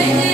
Yeah.